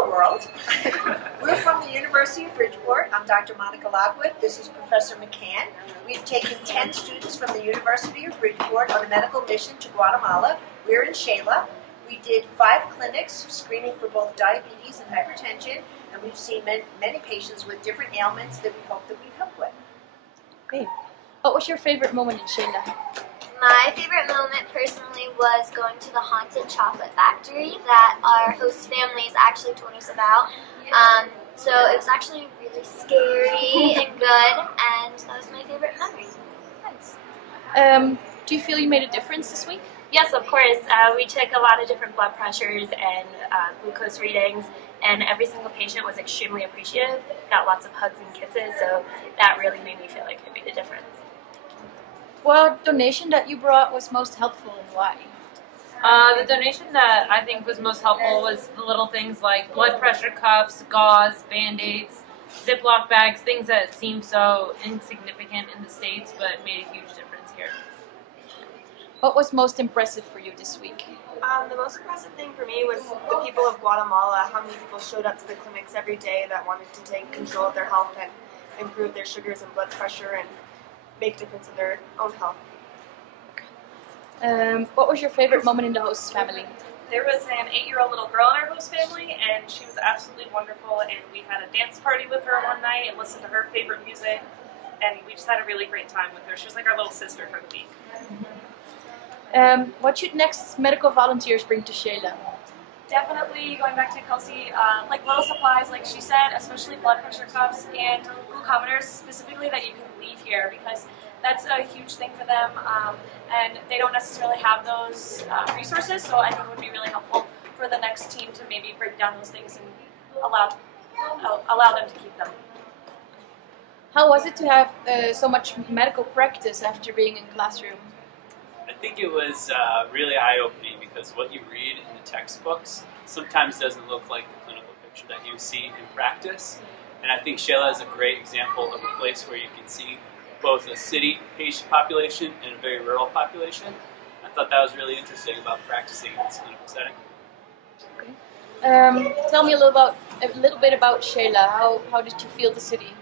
Hello world. We're from the University of Bridgeport. I'm Dr. Monica Lockwood. This is Professor McCann. We've taken 10 students from the University of Bridgeport on a medical mission to Guatemala. We're in Shela. We did 5 clinics screening for both diabetes and hypertension, and we've seen many patients with different ailments that we hope that we've helped with. Great. What was your favorite moment in Shela? My favorite moment personally was going to the haunted chocolate factory that our host families actually told us about. So it was actually really scary and good, and that was my favorite memory. Nice. Do you feel you made a difference this week? Yes, of course. We took a lot of different blood pressures and glucose readings, and every single patient was extremely appreciative. Got lots of hugs and kisses, so that really made me feel like it made a difference. What donation that you brought was most helpful and why? The donation that I think was most helpful was the little things like blood pressure cuffs, gauze, Band-Aids, Ziploc bags, things that seem so insignificant in the States but made a huge difference here. What was most impressive for you this week? The most impressive thing for me was the people of Guatemala, how many people showed up to the clinics every day that wanted to take control of their health and improve their sugars and blood pressure and make a difference in their own health. What was your favorite moment in the host family? There was an 8-year-old little girl in our host family, and she was absolutely wonderful, and we had a dance party with her one night and listened to her favorite music, and we just had a really great time with her. She was like our little sister for the week. What should next medical volunteers bring to Shela? Definitely going back to Kelsey, like little supplies, like she said, especially blood pressure cuffs and glucometers specifically that you can leave here because that's a huge thing for them, and they don't necessarily have those resources, so I think it would be really helpful for the next team to maybe break down those things and allow them to keep them. How was it to have so much medical practice after being in classroom? I think it was really eye-opening because what you read in the textbooks sometimes doesn't look like the clinical picture that you see in practice. And I think Shela is a great example of a place where you can see both a city patient population and a very rural population. I thought that was really interesting about practicing in this clinical setting. Okay. Tell me a little bit about Shela. How did you feel the city?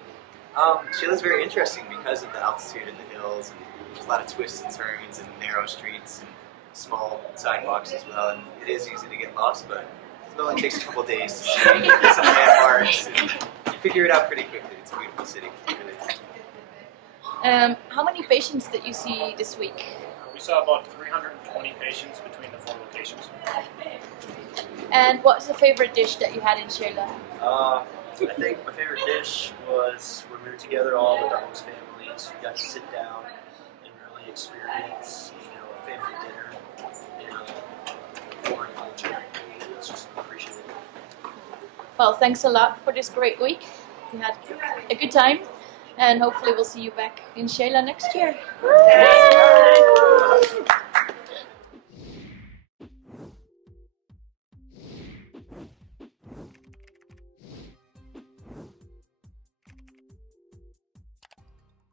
Shela is very interesting because of the altitude and the hills, and there's a lot of twists and turns and narrow streets and small sidewalks as well. And it is easy to get lost, but it only takes a couple days to see some landmarks, and you figure it out pretty quickly. It's a beautiful city. Really. How many patients did you see this week? We saw about 320 patients between the 4 locations. And what's the favorite dish that you had in Shela? I think my favorite dish was when we were together all with our host families. We got to sit down and really experience, a family dinner in a foreign culture. It's just appreciated. Well, thanks a lot for this great week. We had a good time, and hopefully we'll see you back in Shela next year. Yay!